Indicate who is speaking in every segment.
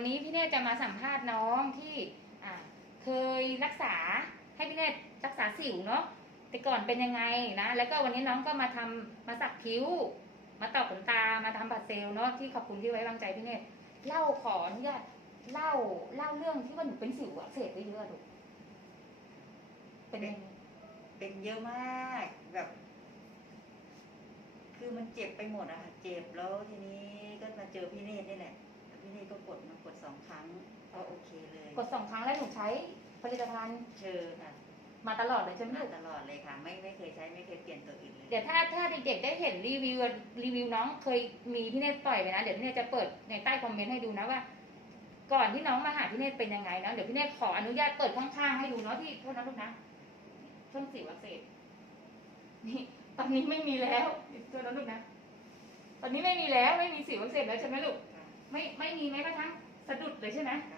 Speaker 1: วันนี้พี่เนตจะมาสัมภาษณ์น้องที่เคยรักษาให้พี่เนตรักษาสิวเนาะแต่ก่อนเป็นยังไงนะ แล้วก็วันนี้น้องก็มาทำมาสักคิ้ว มาต่อขนตามาทำบัตเซลล์เนาะที่ขอบคุณที่ไว้วางใจพี่เนตเล่าขออนุญาตเล่าเล่าเรื่องที่ว่าหนูเป็นสิวอักเสบไปเยอะลูเป็น
Speaker 2: เป็นเยอะมากแบบ คือมันเจ็บไปหมดอะค่ะเจ็บแล้วทีนี้ก็มาเจอพี่เนตนี่แหละพี่เนตก็กดมา ก็โอเคเลย
Speaker 1: กดสองครั้งแล้วหนูใช้ผลิตภัณฑ์
Speaker 2: เชิญค่ะ
Speaker 1: มาตลอดเลยใช่ไหม
Speaker 2: มา
Speaker 1: ลูก
Speaker 2: ตลอดเลยค่ะ ไม่ไม่เคยใช้ไม่เคยเปลี่ยนตัวอื่นเลย
Speaker 1: เดี๋ยวถ้าถ้าเด็กๆได้เห็นรีวิวรีวิวน้องเคยมีพี่เนตรปล่อยไปนะ เดี๋ยวพี่เนตรจะเปิดในใต้คอมเมนต์ให้ดูนะว่า ก่อนที่น้องมาหาพี่เนตรเป็นยังไงนะเดี๋ยวพี่เนตรขออนุญาตเปิดข้างๆให้ดูเนาะที่โทษนะลูกนะช่องสิวอักเสบนี่ตอนนี้ไม่มีแล้วโทษนะลูกนะ ตอนนี้ไม่มีแล้วไม่มีสิวอักเสบแล้วใช่ไหมลูก
Speaker 2: ค่ะ
Speaker 1: ไม่ไม่มีแม้กระทั่งสะดุดเลยใช่ไหม
Speaker 2: ค่ะ
Speaker 1: เนี่ยก็คือ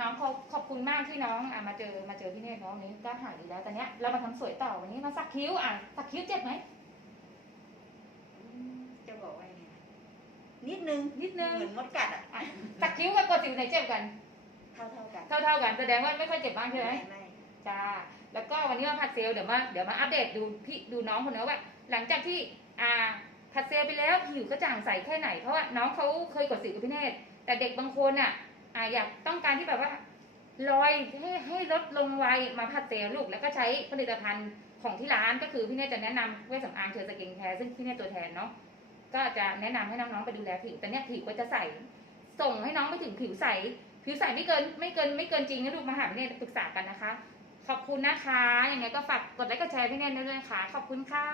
Speaker 1: น้องขอบขอบคุณมากที่น้องอะมาเจอมาเจอพี่เนตรน้องนี้ก็หายดีแล้วแต่เนี้ยเรามาทำสวยต่อวันนี้มาสักคิ้วอะสักคิ้วเจ็บไหม
Speaker 2: อืมจะบอกว่าไงนะนิดนึง
Speaker 1: นิดนึง
Speaker 2: เหมือนมดกัดอะ
Speaker 1: อะสักคิ้วกับกดสิวไหนเจ็บกัน
Speaker 2: เท่าเท่าๆกัน
Speaker 1: เท่าเท่าๆกันแสดงว่าไม่ค่อยเจ็บบ้างใช่ไหม
Speaker 2: ไม่
Speaker 1: จ้าแล้วก็วันนี้มาผัดเซลล์เดี๋ยวมาเดี๋ยวมาอัปเดตดูพี่ดูน้องคนนี้ว่า หลังจากที่อ่าผัดเซลล์ไปแล้วผิวกระจ่างใสแค่ไหนเพราะว่าน้องเขาเคยกดสิวกับพี่เนตรแต่เด็กบางคนอะ อ่าอยากต้องการที่แบบว่ารอยให้ให้ลดลงไวมาผัดเซลล์ลูก แล้วก็ใช้ผลิตภัณฑ์ของที่ร้านก็คือพี่เนตรจะแนะนำเวชสำอางเชอร์สกินแคร์ซึ่งพี่เนตรตัวแทนเนาะก็จะแนะนำให้น้องๆไปดูแลผิวแต่เนี้ยผิวก็จะใสส่งให้น้องไปถึงผิวใส ผิวใสไม่เกินไม่เกินไม่เกินจริงนะลูกมาหาพี่เนตรปรึกษากันนะคะ ขอบคุณนะคะยังไงก็ฝากกดไลค์กดแชร์พี่เนตรด้วยนะคะขอบคุณค่ะ